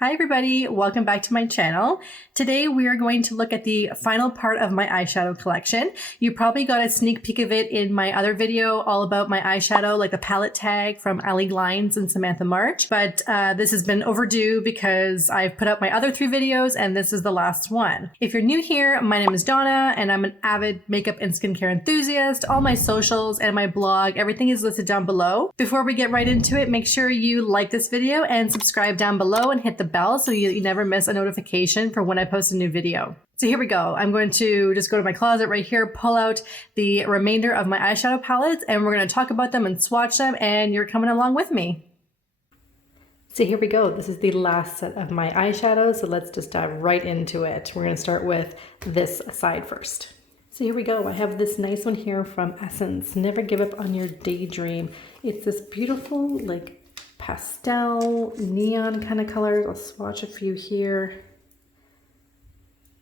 Hi everybody, welcome back to my channel. Today we are going to look at the final part of my eyeshadow collection. You probably got a sneak peek of it in my other video all about my eyeshadow, like the palette tag from Ali Glines and Samantha March, but this has been overdue because I've put out my other 3 videos and this is the last one. If you're new here, my name is Donna and I'm an avid makeup and skincare enthusiast. All my socials and my blog, everything is listed down below. Before we get right into it, make sure you like this video and subscribe down below and hit the bell so you never miss a notification for when I post a new video. So here we go. I'm going to just go to my closet right here, pull out the remainder of my eyeshadow palettes, and we're going to talk about them and swatch them, and you're coming along with me. So here we go. This is the last set of my eyeshadows, so let's just dive right into it. We're going to start with this side first. So here we go. I have this nice one here from Essence, Never Give Up on Your Daydream. It's this beautiful, like, pastel, neon kind of colors. I'll swatch a few here.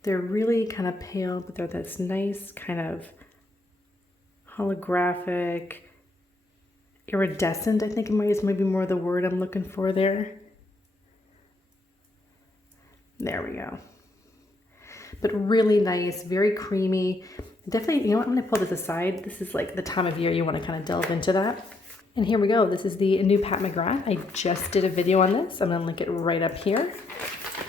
They're really kind of pale, but they're this nice kind of holographic, iridescent, I think is maybe more the word I'm looking for there. There we go. But really nice, very creamy. Definitely, you know what, I'm gonna pull this aside. This is like the time of year you wanna kind of delve into that. And here we go. This is the new Pat McGrath. I just did a video on this. I'm going to link it right up here.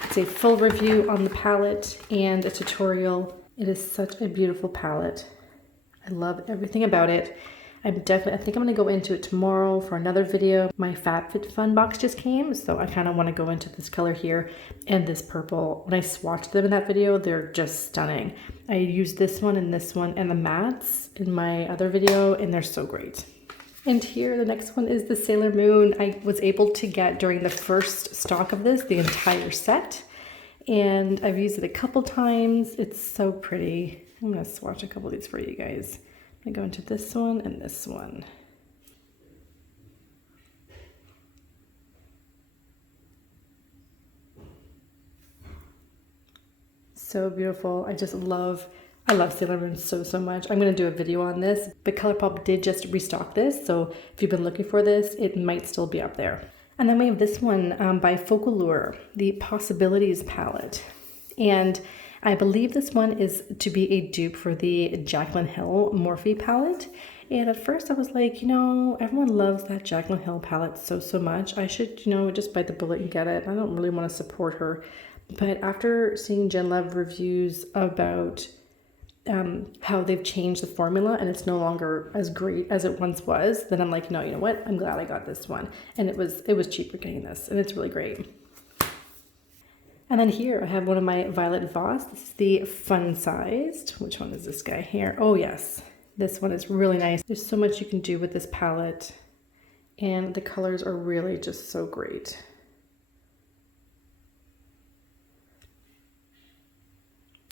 It's a full review on the palette and a tutorial. It is such a beautiful palette. I love everything about it. I think I'm going to go into it tomorrow for another video. My FabFitFun box just came, so I kind of want to go into this color here and this purple. When I swatched them in that video, they're just stunning. I used this one and the mattes in my other video, and they're so great. And here, the next one is the Sailor Moon. I was able to get, during the first stock of this, the entire set. And I've used it a couple times. It's so pretty. I'm going to swatch a couple of these for you guys. I'm going to go into this one and this one. So beautiful. I love Sailor Moon so much. I'm going to do a video on this, but ColourPop did just restock this, so if you've been looking for this, it might still be up there. And then we have this one by Focal Lure, the Possibilities palette. And I believe this one is to be a dupe for the Jaclyn Hill Morphe palette. And at first I was like, you know, everyone loves that Jaclyn Hill palette so much. I should, you know, just bite the bullet and get it. I don't really want to support her. But after seeing Gen Love reviews about how they've changed the formula and it's no longer as great as it once was, then I'm like, no, you know what? I'm glad I got this one. And it was cheaper getting this, and it's really great. And then here I have one of my Violet Voss. This is the Fun Sized. Which one is this guy here? Oh yes, this one is really nice. There's so much you can do with this palette, and the colors are really just so great.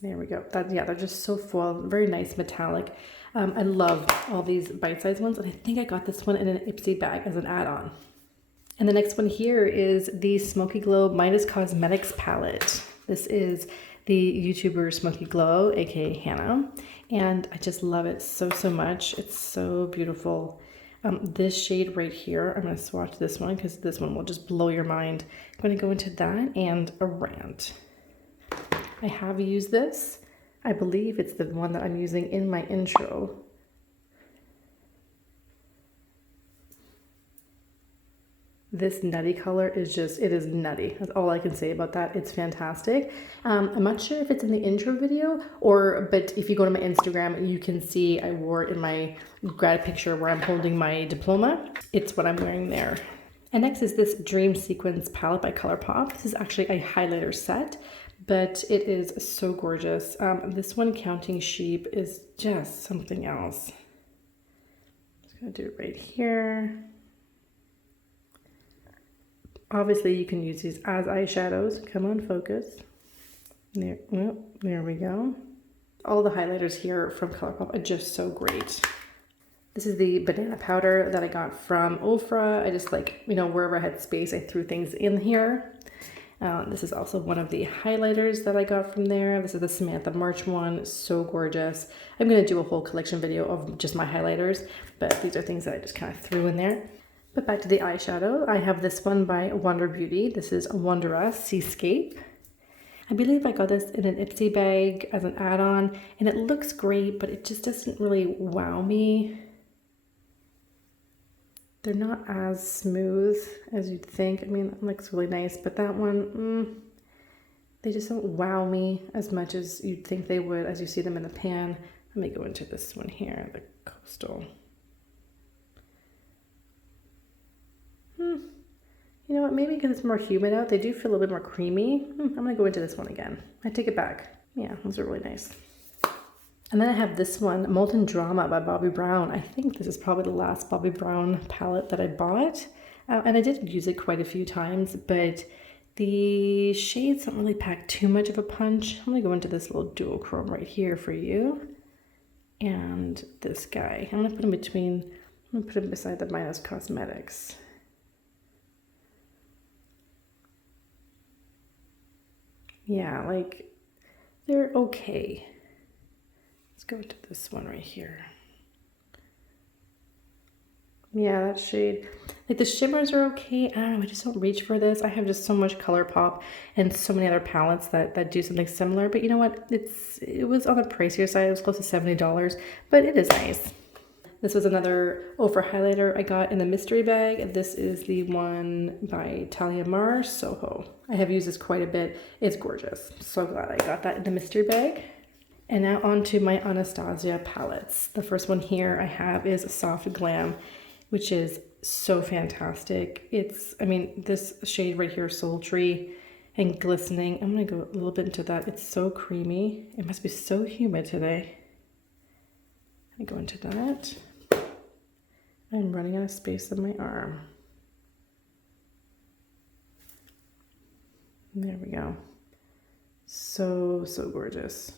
There we go. They're just so full, very nice metallic. I love all these bite-sized ones, and I think I got this one in an Ipsy bag as an add-on. And the next one here is the Smoky Glow Midas Cosmetics palette. This is the YouTuber Smoky Glow, aka Hannah, and I just love it so much. It's so beautiful. This shade right here, I'm going to swatch this one because this one will just blow your mind. I'm going to go into that and a rant. I have used this. I believe it's the one that I'm using in my intro. This nutty color is just, it is nutty. That's all I can say about that. It's fantastic. I'm not sure if it's in the intro video but if you go to my Instagram, you can see I wore it in my grad picture where I'm holding my diploma. It's what I'm wearing there. And next is this Dream Sequence palette by ColourPop. This is actually a highlighter set, but it is so gorgeous. This one, Counting Sheep, is just something else. I'm just gonna do it right here. Obviously, you can use these as eyeshadows. Come on, focus. There we go. All the highlighters here from ColourPop are just so great. This is the banana powder that I got from OFRA. I just like, you know, wherever I had space, I threw things in here. This is also one of the highlighters that I got from there. This is the Samantha March one, so gorgeous. I'm going to do a whole collection video of just my highlighters, but these are things that I just kind of threw in there. But back to the eyeshadow, I have this one by Wonder Beauty. This is Wondera Seascape. I believe I got this in an Ipsy bag as an add-on, and it looks great, but it just doesn't really wow me. They're not as smooth as you'd think. I mean, it looks really nice, but that one, they just don't wow me as much as you'd think they would as you see them in the pan. Let me go into this one here, the Coastal. You know what, maybe because it's more humid out, they do feel a little bit more creamy. I'm gonna go into this one again. I take it back. Yeah, those are really nice. And then I have this one, Molten Drama by Bobbi Brown. I think this is probably the last Bobbi Brown palette that I bought. And I did use it quite a few times, but the shades don't really pack too much of a punch. I'm gonna go into this little dual chrome right here for you. And this guy. I'm gonna put him beside the Midas Cosmetics. Yeah, like, they're okay. Let's go to this one right here. Yeah, that shade. Like, the shimmers are okay. I don't know, I just don't reach for this. I have just so much ColourPop and so many other palettes that do something similar. But you know what? It was on the pricier side. It was close to $70, but it is nice. This was another OFRA highlighter I got in the mystery bag. This is the one by Talia Mar, Soho. I have used this quite a bit. It's gorgeous. So glad I got that in the mystery bag. And now on to my Anastasia palettes. The first one here I have is Soft Glam, which is so fantastic. I mean, this shade right here, Sultry and Glistening. I'm gonna go a little bit into that. It's so creamy. It must be so humid today. I go into that. I'm running out of space on my arm. There we go. So gorgeous.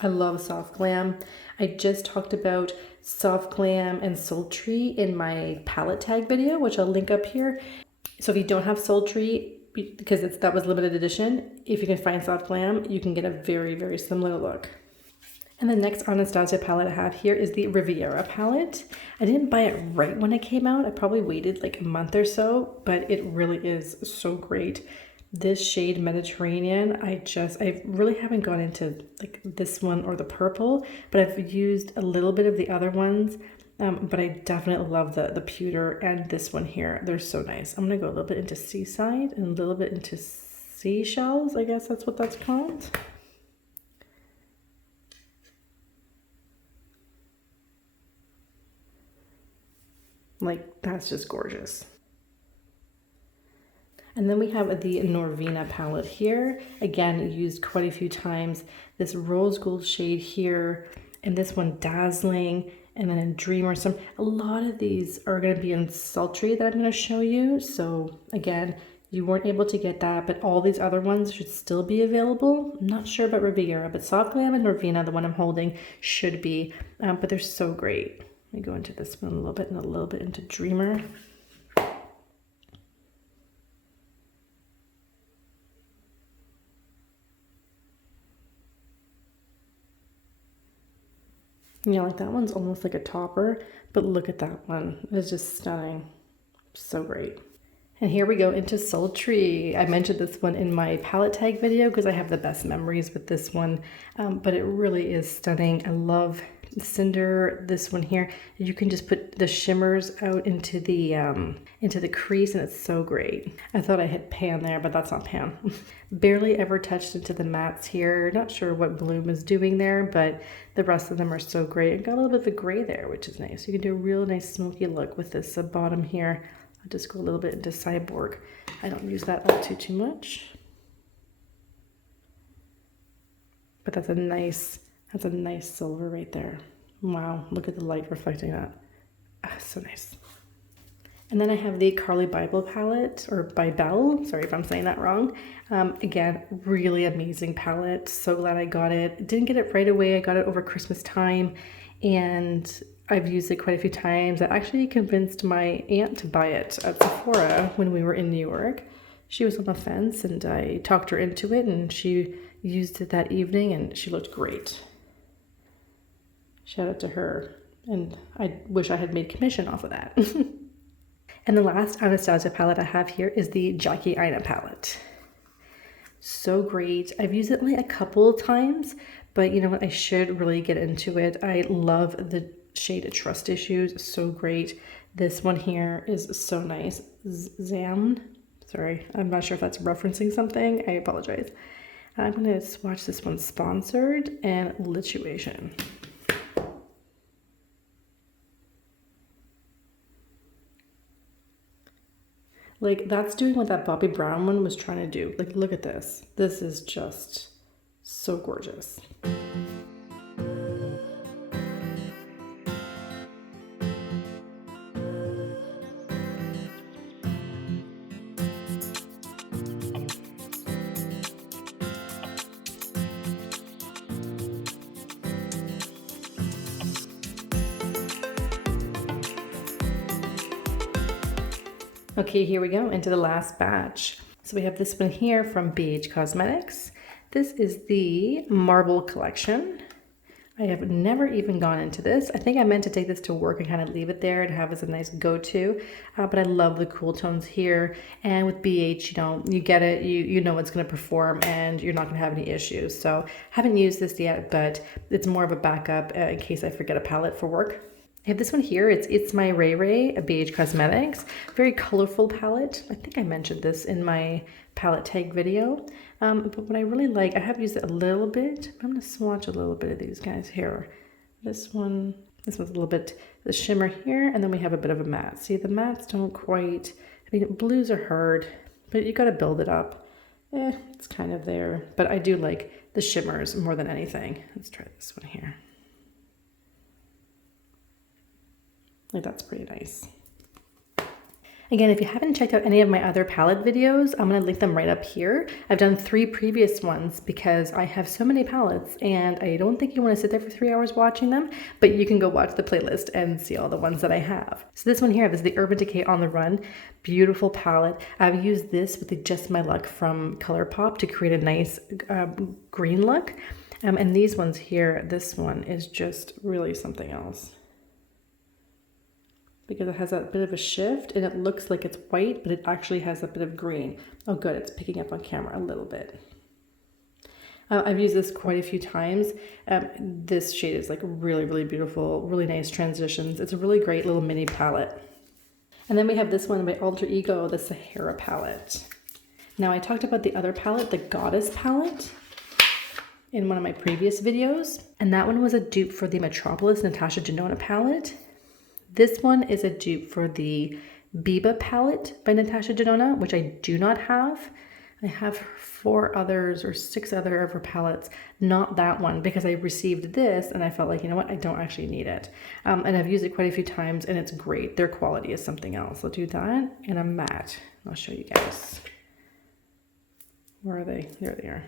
I love Soft Glam. I just talked about Soft Glam and Sultry in my palette tag video, which I'll link up here. So if you don't have Sultry, because that was limited edition, if you can find Soft Glam, you can get a very similar look. And the next Anastasia palette I have here is the Riviera Palette. I didn't buy it right when it came out. I probably waited like a month or so, but it really is so great. This shade Mediterranean, I really haven't gone into like this one or the purple, but I've used a little bit of the other ones. But I definitely love the pewter and this one here. They're so nice. I'm gonna go a little bit into Seaside and a little bit into Seashells. I guess that's what that's called. Like, that's just gorgeous. And then we have the Norvina palette here. Again, used quite a few times. This rose gold shade here, and this one Dazzling, and then in Dreamer. A lot of these are going to be in Sultry that I'm going to show you. So again, you weren't able to get that, but all these other ones should still be available. I'm not sure about Riviera, but Soft Glam and Norvina, the one I'm holding, should be. But they're so great. Let me go into this one a little bit and a little bit into Dreamer. Yeah, like that one's almost like a topper, but look at that one. It's just stunning. So great. And here we go into Sultry. I mentioned this one in my palette tag video because I have the best memories with this one, but it really is stunning. I love the Cinder, this one here. You can just put the shimmers out into the crease, and it's so great. I thought I hit pan there, but that's not pan. Barely ever touched into the mattes here. Not sure what Bloom is doing there, but the rest of them are so great. Got a little bit of a gray there, which is nice. You can do a real nice smoky look with this bottom here. I'll just go a little bit into Cyborg. I don't use that up too much. But that's a nice silver right there. Wow, look at the light reflecting that. So nice. And then I have the Carly Bible palette, or Bibel, sorry if I'm saying that wrong. Again, really amazing palette. So glad I got it. Didn't get it right away. I got it over Christmas time, and I've used it quite a few times. I actually convinced my aunt to buy it at Sephora when we were in New York. She was on the fence, and I talked her into it, and she used it that evening, and she looked great. Shout out to her, and I wish I had made commission off of that. And the last Anastasia palette I have here is the Jaclyn palette. So great. I've used it like a couple of times, but you know what? I should really get into it. I love the shade Trust Issues. So great. This one here is so nice. Zam. Sorry, I'm not sure if that's referencing something. I apologize. I'm going to swatch this one, Sponsored and Lituation. Like, that's doing what that Bobbi Brown one was trying to do. Like, look at this. This is just so gorgeous. Okay, here we go into the last batch. So we have this one here from BH Cosmetics. This is the Marble Collection. I have never even gone into this. I think I meant to take this to work and kind of leave it there and have as a nice go-to, but I love the cool tones here. And with BH, you know, you get it, you know it's going to perform and you're not going to have any issues. So haven't used this yet, but it's more of a backup in case I forget a palette for work. I have this one here. It's my Ray Ray, a BH Cosmetics. Very colorful palette. I think I mentioned this in my palette tag video. But what I really like, I have used it a little bit. I'm going to swatch a little bit of these guys here. This one's a little bit, the shimmer here, and then we have a bit of a matte. See, the mattes don't quite, I mean, blues are hard, but you got to build it up. It's kind of there. But I do like the shimmers more than anything. Let's try this one here. Like, that's pretty nice. Again, if you haven't checked out any of my other palette videos, I'm going to link them right up here. I've done 3 previous ones because I have so many palettes and I don't think you want to sit there for 3 hours watching them, but you can go watch the playlist and see all the ones that I have. So this one here is the Urban Decay On The Run. Beautiful palette. I've used this with the Just My Luck from ColourPop to create a nice green look. And these ones here, this one is just really something else, because it has that bit of a shift and it looks like it's white, but it actually has a bit of green. Oh good, it's picking up on camera a little bit. I've used this quite a few times. This shade is like really, really beautiful, really nice transitions. It's a really great little mini palette. And then we have this one by Alter Ego, the Sahara Palette. Now I talked about the other palette, the Goddess Palette, in one of my previous videos. And that one was a dupe for the Metropolis Natasha Denona palette. This one is a dupe for the Biba palette by Natasha Denona, which I do not have. I have 4 others or 6 other of her palettes, not that one, because I received this and I felt like, you know what, I don't actually need it. And I've used it quite a few times and it's great. Their quality is something else. I'll do that and a matte. I'll show you guys. Where are they? There they are.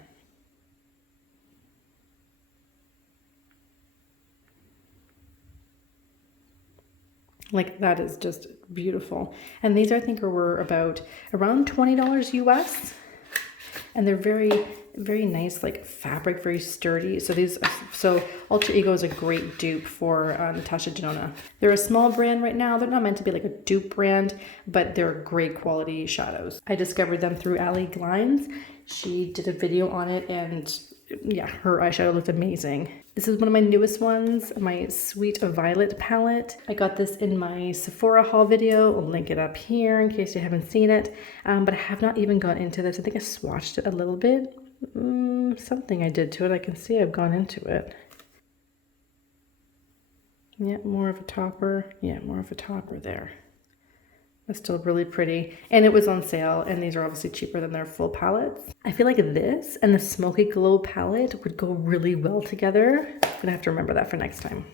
Like, that is just beautiful. And these I think were about around $20 US. And they're very, very nice, like fabric, very sturdy. So Alter Ego is a great dupe for Natasha Denona. They're a small brand right now. They're not meant to be like a dupe brand, but they're great quality shadows. I discovered them through Ali Glines. She did a video on it and yeah, her eyeshadow looked amazing. This is one of my newest ones, my Sweet Violet palette. I got this in my Sephora haul video. I'll link it up here in case you haven't seen it. But I have not even gone into this. I think I swatched it a little bit. Something I did to it. I can see I've gone into it. Yeah, more of a topper. Yeah, more of a topper there. It's still really pretty, and it was on sale, and these are obviously cheaper than their full palettes. I feel like this and the Smoky Glow palette would go really well together. I'm gonna have to remember that for next time.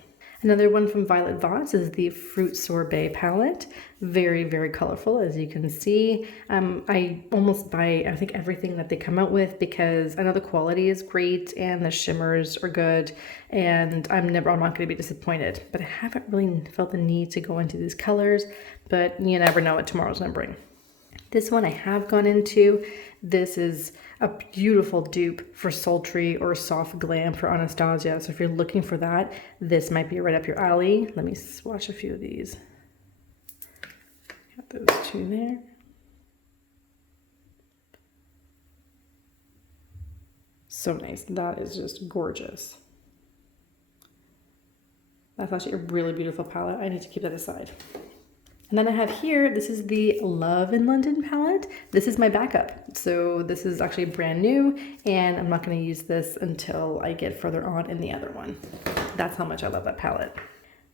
Another one from Violet Voss is the Fruit Sorbet palette. Very, very colorful, as you can see. I almost buy, I think, everything that they come out with because I know the quality is great and the shimmers are good, and I'm not going to be disappointed. But I haven't really felt the need to go into these colors, but you never know what tomorrow's gonna bring. This one I have gone into. This is a beautiful dupe for sultry or soft glam for Anastasia. So if you're looking for that, this might be right up your alley. Let me swatch a few of these. those two there. So nice. That is just gorgeous. That's actually a really beautiful palette. I need to keep that aside. And then I have here, this is the Love in London palette. This is my backup. So this is actually brand new, and I'm not going to use this until I get further on in the other one. That's how much I love that palette.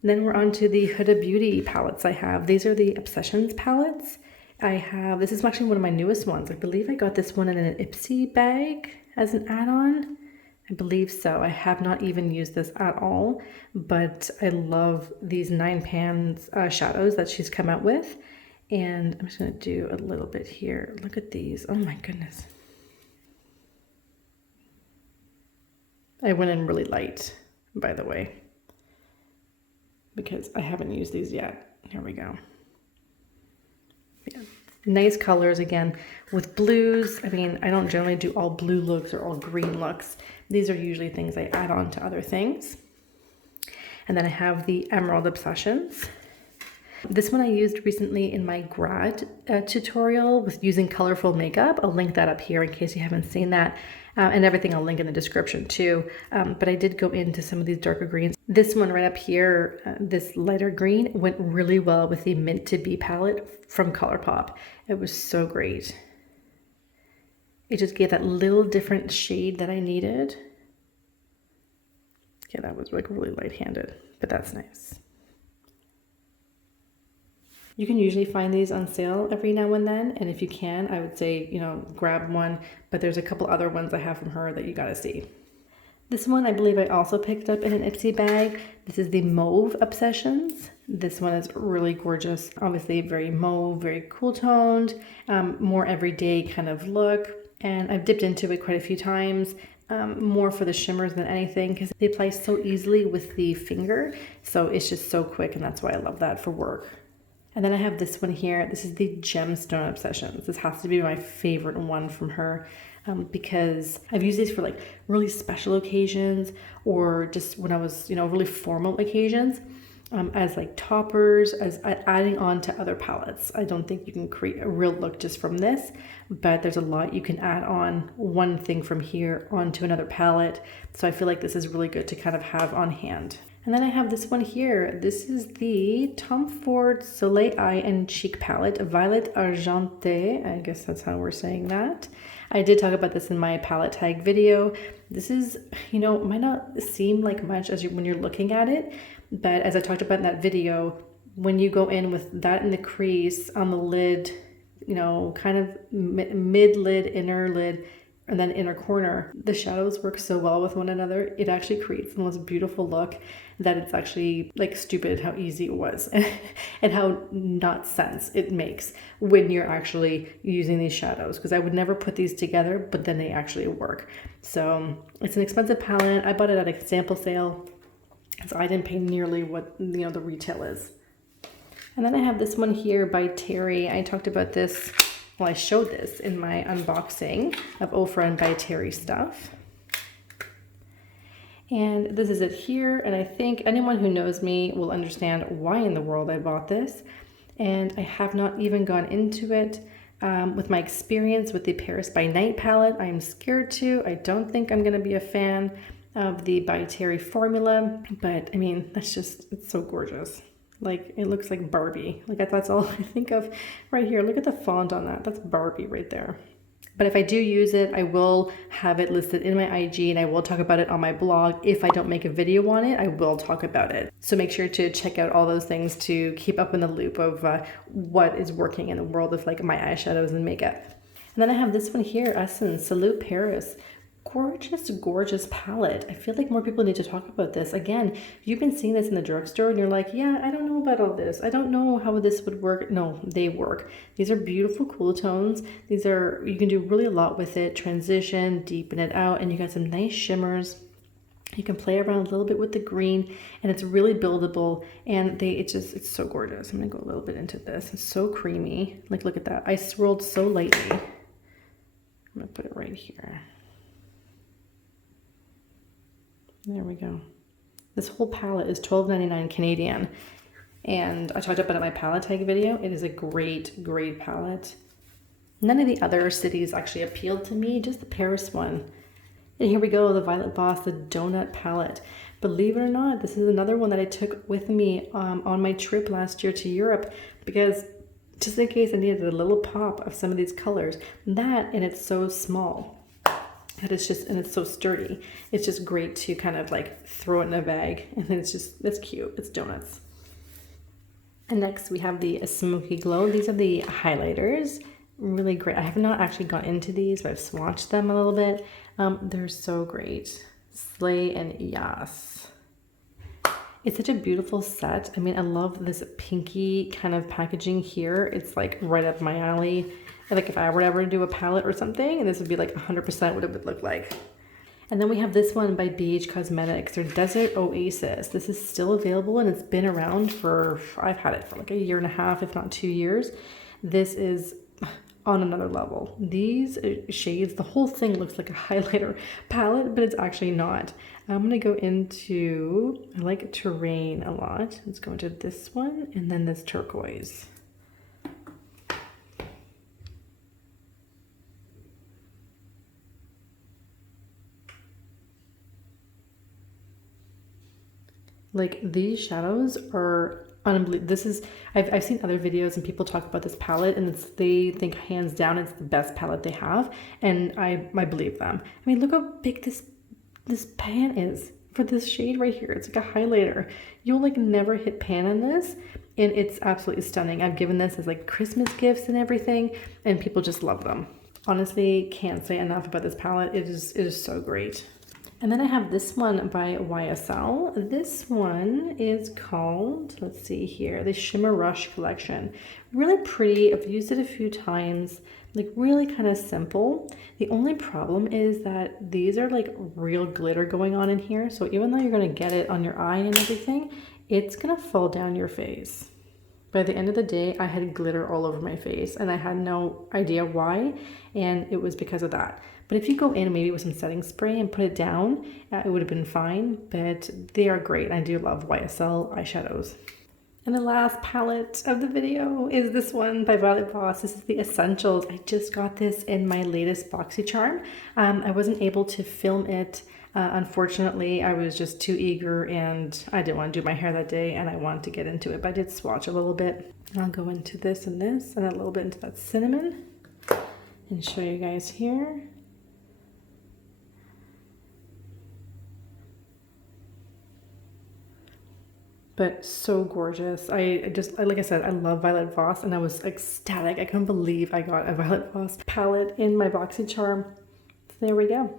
And then we're on to the Huda Beauty palettes I have. These are the Obsessions palettes. This is actually one of my newest ones. I believe I got this one in an Ipsy bag as an add-on. I believe so. I have not even used this at all, but I love these 9 pans shadows that she's come out with. And I'm just going to do a little bit here. Look at these. Oh my goodness. I went in really light, by the way, because I haven't used these yet. Here we go. Yeah. Nice colors again with blues. I mean, I don't generally do all blue looks or all green looks. These are usually things I add on to other things. And then I have the Emerald Obsessions. This one I used recently in my grad tutorial with using colorful makeup. I'll link that up here in case you haven't seen that. And everything I'll link in the description too. But I did go into some of these darker greens. This one right up here, this lighter green, went really well with the Mint to Be palette from ColourPop. It was so great. It just gave that little different shade that I needed. Yeah, that was like really light-handed, but that's nice. You can usually find these on sale every now and then, and if you can, I would say, you know, grab one, but there's a couple other ones I have from her that you gotta see. This one I believe I also picked up in an Ipsy bag. This is the Mauve Obsessions. This one is really gorgeous. Obviously very mauve, very cool toned, more everyday kind of look. And I've dipped into it quite a few times, more for the shimmers than anything because they apply so easily with the finger. So it's just so quick, and that's why I love that for work. And then I have this one here. This is the Gemstone Obsessions. This has to be my favorite one from her because I've used these for like really special occasions or just when I was, you know, really formal occasions as like toppers, as adding on to other palettes. I don't think you can create a real look just from this, but there's a lot you can add on one thing from here onto another palette. So I feel like this is really good to kind of have on hand. And then I have this one here. This is the Tom Ford Soleil Eye and Cheek palette, Violet Argenté. I guess that's how we're saying that. I did talk about this in my palette tag video. This is, you know, might not seem like much when you're looking at it, but as I talked about in that video, when you go in with that in the crease on the lid, you know, kind of mid-lid, inner lid, and then inner corner, the shadows work so well with one another. It actually creates the most beautiful look that it's actually like stupid how easy it was and how not sense it makes when you're actually using these shadows, because I would never put these together, but then they actually work. So it's an expensive palette. I bought it at a sample sale, so I didn't pay nearly what, you know, the retail is. And then I have this one here by Terry. I talked about this, well, I showed this in my unboxing of OFRA and by Terry stuff. And this is it here, and I think anyone who knows me will understand why in the world I bought this. And I have not even gone into it with my experience with the Paris by Night palette. I'm scared to. I don't think I'm gonna be a fan of the by Terry formula, but I mean, that's just, it's so gorgeous. Like, it looks like Barbie. Like, that's all I think of right here. Look at the font on that. That's Barbie right there. But if I do use it, I will have it listed in my IG, and I will talk about it on my blog. If I don't make a video on it, I will talk about it. So make sure to check out all those things to keep up in the loop of what is working in the world of like my eyeshadows and makeup. And then I have this one here, Essence Salute Paris. Gorgeous, gorgeous palette. I feel like more people need to talk about this. Again, you've been seeing this in the drugstore and you're like, yeah, I don't know about all this. I don't know how this would work. No, they work. These are beautiful cool tones. These are, you can do really a lot with it. Transition, deepen it out, and you got some nice shimmers. You can play around a little bit with the green, and it's really buildable, and it's so gorgeous. I'm gonna go a little bit into this. It's so creamy. Like, look at that. I swirled so lightly. I'm gonna put it right here. There we go. This whole palette is $12.99 Canadian. And I talked about it in my palette tag video. It is a great, great palette. None of the other cities actually appealed to me, just the Paris one. And here we go, the Violet Voss, the Donut Palette. Believe it or not, this is another one that I took with me on my trip last year to Europe, because just in case I needed a little pop of some of these colors. That, and it's so small. That it's just, and it's so sturdy. It's just great to kind of like throw it in a bag, and then it's cute. It's donuts. And next we have the Smoky Glow. These are the highlighters. Really great. I have not actually gone into these, but I've swatched them a little bit. They're so great. Slay and Yas. It's such a beautiful set. I mean, I love this pinky kind of packaging here. It's like right up my alley. Like if I were to ever do a palette or something, and this would be like 100% what it would look like. And then we have this one by BH Cosmetics, their Desert Oasis. This is still available, and it's been around for, I've had it for like a year and a half, if not 2 years. This is on another level. These shades, the whole thing looks like a highlighter palette, but it's actually not. I'm gonna go into, I like Terrain a lot. Let's go into this one, and then this turquoise. Like, these shadows are unbelievable. This is, I've seen other videos and people talk about this palette, and they think hands down it's the best palette they have, and I believe them. I mean, look how big this pan is for this shade right here. It's like a highlighter. You'll like never hit pan on this, and it's absolutely stunning. I've given this as like Christmas gifts and everything, and people just love them. Honestly, can't say enough about this palette. It is so great. And then I have this one by YSL. This one is called, let's see here, the Shimmer Rush collection. Really pretty. I've used it a few times, like really kind of simple. The only problem is that these are like real glitter going on in here. So even though you're gonna get it on your eye and everything, it's gonna fall down your face. By the end of the day, I had glitter all over my face, and I had no idea why, and it was because of that. But if you go in maybe with some setting spray and put it down, it would have been fine, but they are great. I do love YSL eyeshadows. And the last palette of the video is this one by Violet Voss. This is the Essentials. I just got this in my latest BoxyCharm. I wasn't able to film it. Unfortunately, I was just too eager, and I didn't want to do my hair that day, and I wanted to get into it, but I did swatch a little bit. I'll go into this and this, and a little bit into that cinnamon, and show you guys here. But so gorgeous. I like I said, I love Violet Voss, and I was ecstatic. I couldn't believe I got a Violet Voss palette in my BoxyCharm. So there we go.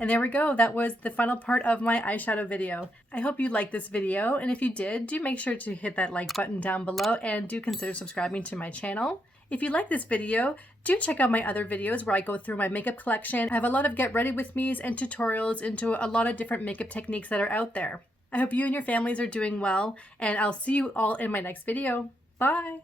And there we go. That was the final part of my eyeshadow video. I hope you liked this video, and if you did, do make sure to hit that like button down below, and do consider subscribing to my channel. If you like this video, do check out my other videos where I go through my makeup collection. I have a lot of get ready with me's and tutorials into a lot of different makeup techniques that are out there. I hope you and your families are doing well, and I'll see you all in my next video. Bye!